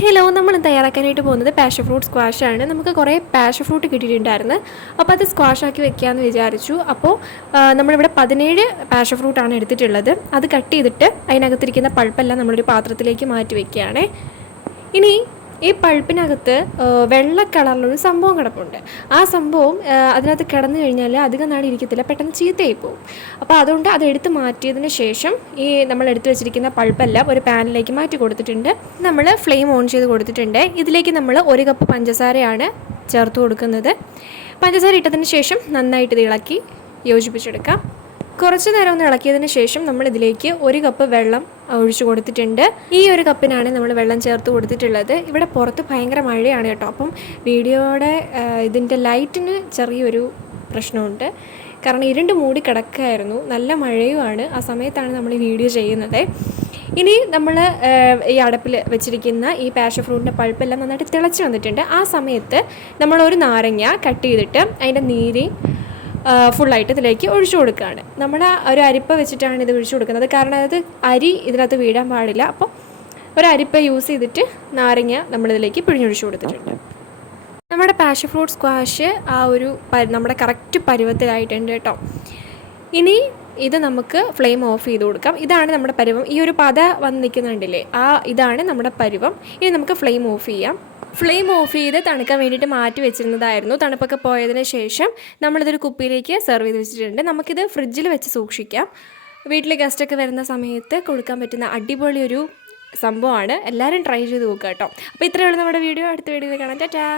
Hello, നമ്മൾ തയ്യാറാക്കാനായിട്ട് പോകുന്നത് പാഷൻ ഫ്രൂട്ട് സ്ക്വാഷാണ്. നമുക്ക് കുറേ പാഷൻ ഫ്രൂട്ട് കിട്ടിയിട്ടുണ്ടായിരുന്നു. അപ്പോൾ അത് സ്ക്വാഷാക്കി വെക്കാമെന്ന് വിചാരിച്ചു. അപ്പോൾ നമ്മളിവിടെ 17 പാഷൻ ഫ്രൂട്ടാണ് എടുത്തിട്ടുള്ളത്. അത് കട്ട് ചെയ്തിട്ട് അതിനകത്തിരിക്കുന്ന പൾപ്പെല്ലാം നമ്മളൊരു പാത്രത്തിലേക്ക് മാറ്റി വയ്ക്കുകയാണ്. ഇനി ഈ പൾപ്പിനകത്ത് വെള്ള കളറിലൊരു സംഭവം കിടപ്പുണ്ട്. ആ സംഭവം അതിനകത്ത് കിടന്നു കഴിഞ്ഞാൽ അധികം നാൾ ഇരിക്കത്തില്ല, പെട്ടെന്ന് ചീത്തയായി പോകും. അപ്പോൾ അതുകൊണ്ട് അതെടുത്ത് മാറ്റിയതിന് ശേഷം ഈ നമ്മൾ എടുത്ത് വെച്ചിരിക്കുന്ന പൾപ്പെല്ലാം ഒരു പാനിലേക്ക് മാറ്റി കൊടുത്തിട്ടുണ്ട്. നമ്മൾ ഫ്ലെയിം ഓൺ ചെയ്ത് കൊടുത്തിട്ടുണ്ട്. ഇതിലേക്ക് നമ്മൾ 1 കപ്പ് പഞ്ചസാരയാണ് ചേർത്ത് കൊടുക്കുന്നത്. പഞ്ചസാര ഇട്ടതിന് ശേഷം നന്നായിട്ട് ഇത് ഇളക്കി യോജിപ്പിച്ചെടുക്കാം. കുറച്ച് നേരം ഒന്ന് ഇളക്കിയതിന് ശേഷം നമ്മൾ ഇതിലേക്ക് 1 കപ്പ് വെള്ളം ഒഴിച്ചു കൊടുത്തിട്ടുണ്ട്. ഈ 1 കപ്പിനാണ് നമ്മൾ വെള്ളം ചേർത്ത് കൊടുത്തിട്ടുള്ളത്. ഇവിടെ പുറത്ത് ഭയങ്കര മഴയാണ് കേട്ടോ. അപ്പം വീഡിയോയുടെ ഇതിൻ്റെ ലൈറ്റിന് ചെറിയൊരു പ്രശ്നമുണ്ട്. കാരണം ഇരുണ്ട് മൂടി കിടക്കുകയായിരുന്നു, നല്ല മഴയുമാണ്. ആ സമയത്താണ് നമ്മൾ ഈ വീഡിയോ ചെയ്യുന്നത്. ഇനി നമ്മൾ ഈ അടപ്പിൽ വെച്ചിരിക്കുന്ന ഈ പാഷൻ ഫ്രൂട്ടിൻ്റെ പൾപ്പെല്ലാം നന്നായിട്ട് തിളച്ച് വന്നിട്ടുണ്ട്. ആ സമയത്ത് നമ്മളൊരു നാരങ്ങ കട്ട് ചെയ്തിട്ട് അതിൻ്റെ നീര് ഫുള്ളായിട്ട് ഇതിലേക്ക് ഒഴിച്ചു കൊടുക്കുകയാണ്. നമ്മൾ ഒരു അരിപ്പ വെച്ചിട്ടാണ് ഇത് ഒഴിച്ചു കൊടുക്കുന്നത്. കാരണം അത് അരി ഇതിനകത്ത് വീഴാൻ പാടില്ല. അപ്പോൾ ഒരു അരിപ്പ യൂസ് ചെയ്തിട്ട് നാരങ്ങ നമ്മളിതിലേക്ക് പിഴിഞ്ഞൊഴിച്ചു കൊടുത്തിട്ടുണ്ട്. നമ്മുടെ പാഷൻ ഫ്രൂട്ട് സ്ക്വാഷ് ആ ഒരു നമ്മുടെ കറക്റ്റ് പരുവത്തിലായിട്ടുണ്ട് കേട്ടോ. ഇനി ഇത് നമുക്ക് ഫ്ലെയിം ഓഫ് ചെയ്ത് കൊടുക്കാം. ഇതാണ് നമ്മുടെ പരുവം. ഈ ഒരു പത വന്ന് നിൽക്കുന്നുണ്ടല്ലേ, ഇതാണ് നമ്മുടെ പരുവം. ഇനി നമുക്ക് ഫ്ലെയിം ഓഫ് ചെയ്യാം. ഫ്ലെയിം ഓഫ് ചെയ്ത് തണുക്കാൻ വേണ്ടിയിട്ട് മാറ്റി വെച്ചിരുന്നതായിരുന്നു. തണുപ്പൊക്കെ പോയതിന് ശേഷം നമ്മളിതൊരു കുപ്പിയിലേക്ക് സെർവ് ചെയ്ത് വെച്ചിട്ടുണ്ട്. നമുക്കിത് ഫ്രിഡ്ജിൽ വെച്ച് സൂക്ഷിക്കാം. വീട്ടിൽ ഗസ്റ്റൊക്കെ വരുന്ന സമയത്ത് കൊടുക്കാൻ പറ്റുന്ന അടിപൊളി ഒരു സംഭവമാണ്. എല്ലാവരും ട്രൈ ചെയ്ത് നോക്കുക കേട്ടോ. അപ്പോൾ ഇത്രയേ ഉള്ളൂ നമ്മുടെ വീഡിയോ. അടുത്ത വീഡിയോയിൽ കാണാം. ടാറ്റാ.